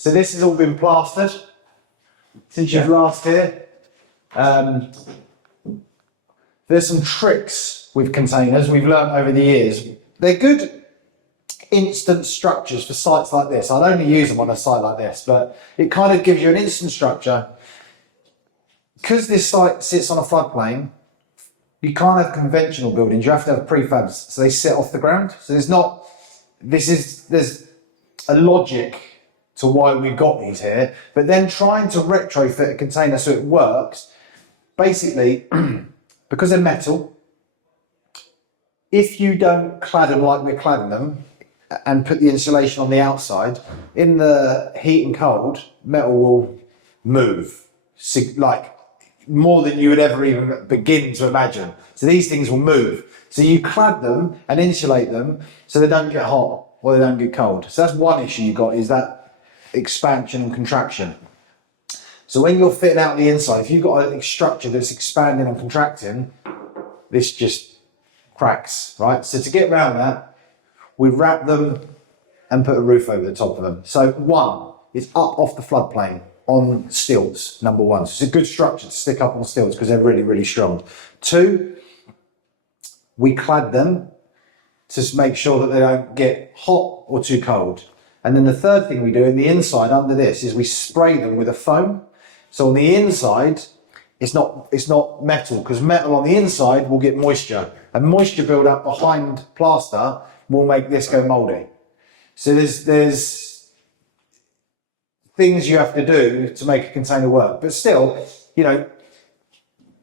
So this has all been plastered since you've last here. There's some tricks with containers we've learned over the years. They're good instant structures for sites like this. I'd only use them on a site like this, but it kind of gives you an instant structure. Because this site sits on a floodplain, you can't have conventional buildings, you have to have prefabs, so they sit off the ground. So there's a logic to why we've got these here, but then trying to retrofit a container so it works, basically, because they're metal, if you don't clad them like we're cladding them and put the insulation on the outside, in the heat and cold, metal will move, like more than you would ever even begin to imagine. So these things will move. So you clad them and insulate them so they don't get hot or they don't get cold. So that's one issue you got, is that expansion and contraction. So when you're fitting out the inside, if you've got a structure that's expanding and contracting, this just cracks, right? So to get around that, we wrap them and put a roof over the top of them. So one is up off the floodplain on stilts, number one. So it's a good structure to stick up on stilts because they're really, really strong. Two, we clad them to make sure that they don't get hot or too cold. And then the third thing we do in the inside under this is we spray them with a foam. So on the inside, it's not metal, because metal on the inside will get moisture, and moisture build up behind plaster will make this go mouldy. So there's things you have to do to make a container work. But still, you know,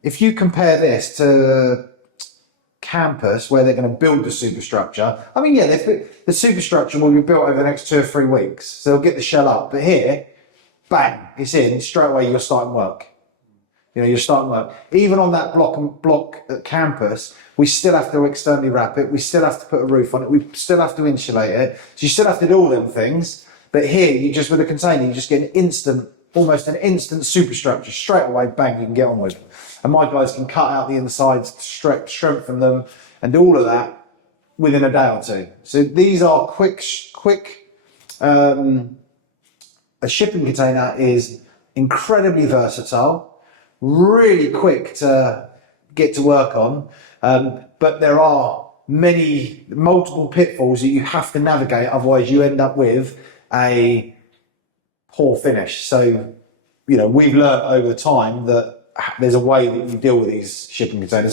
if you compare this to campus where they're going to build the superstructure, I mean, yeah, the superstructure will be built over the next 2 or 3 weeks. So they'll get the shell up. But here, bang, it's in, straight away you're starting work. You know, you're starting work. Even on that block at campus, we still have to externally wrap it. We still have to put a roof on it. We still have to insulate it. So you still have to do all them things. But here, you just, with a container, you just get an instant, almost an instant superstructure. Straight away, bang, you can get on with. And my guys can cut out the insides, strengthen them, and do all of that within a day or two. So these are quick. A shipping container is incredibly versatile, really quick to get to work on, but there are multiple pitfalls that you have to navigate, otherwise you end up with a poor finish. So, you know, we've learned over time that there's a way that you deal with these shipping containers.